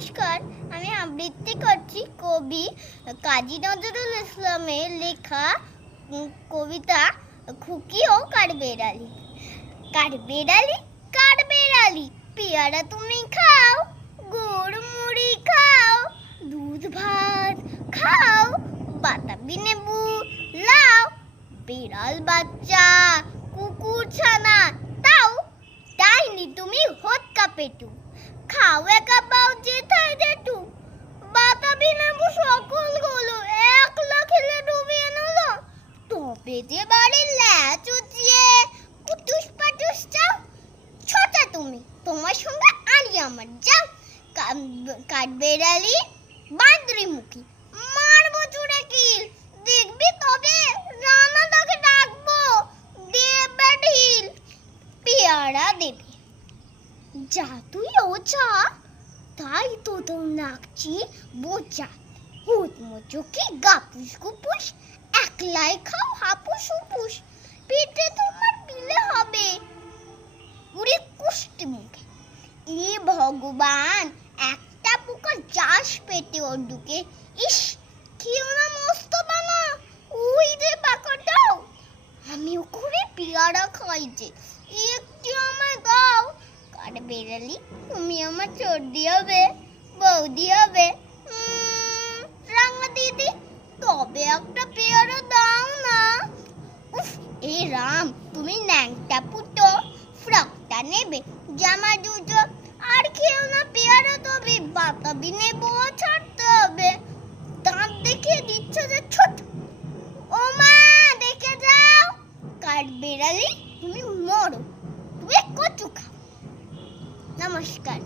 নমস্কার, আমি আবৃত্তি করছি কবি কাজী নজরুল ইসলামের লেখা কবিতা খুকি ও কাঠবেড়ালি কাঠবেড়ালি কাঠবেড়ালি পেয়ারা তুমি খাও, গুড় মুড়ি খাও, দুধ ভাত খাও, বাতাবি নেবু লাও, বিড়াল বাচ্চা, কুকুর ছানা, তাও তাইনি তুমি হতকা পেটু। খাও একা পাও তবে যে বাড়ির পুটুস পাটুস চাও, ছোটা তুমি। তোমার সঙ্গে আনি আমার, যাও। কাঠবেড়ালি বাঁদরি মুখী মারবো চুড়ে কিল। দেখবি তবে রানা তাকে ডাকবো। দেবে ঢিল পেয়ারা দেবে। যা তুই ওছা তাই তো তো নাকছি বোঝা। হুত মোচকি গাপুস গুপুস একলাই খাও হাপুস হুপুস। পেটে তোমার বিলে হবে। উড়ে কুষ্টি মুখে। এ ভগবান, একটা পোকা চাষ পেটে ওর ঢুকে ইস কেউ না মস্ত বানা ওই যে পাকাটাও আমি ওখানে পেয়ারা খাইছে একটু আমার দাও। কার বেরালি তুমি আমার চর্দি হবে, বৌদি হবে। রাম, তুমি ন্যাংটা পুতো ফ্রকটা নেবে, জামা দুটো আর খেও না পেয়ারা তবে, বাতাবি নেব ছাড়তে হবে। দাঁত দেখিয়ে দিচ্ছে যে ছোট। ও মা, দেখে যাও। কাঠ বেড়ালি? তুমি মরো। তুমি কচু খাও। নমস্কার।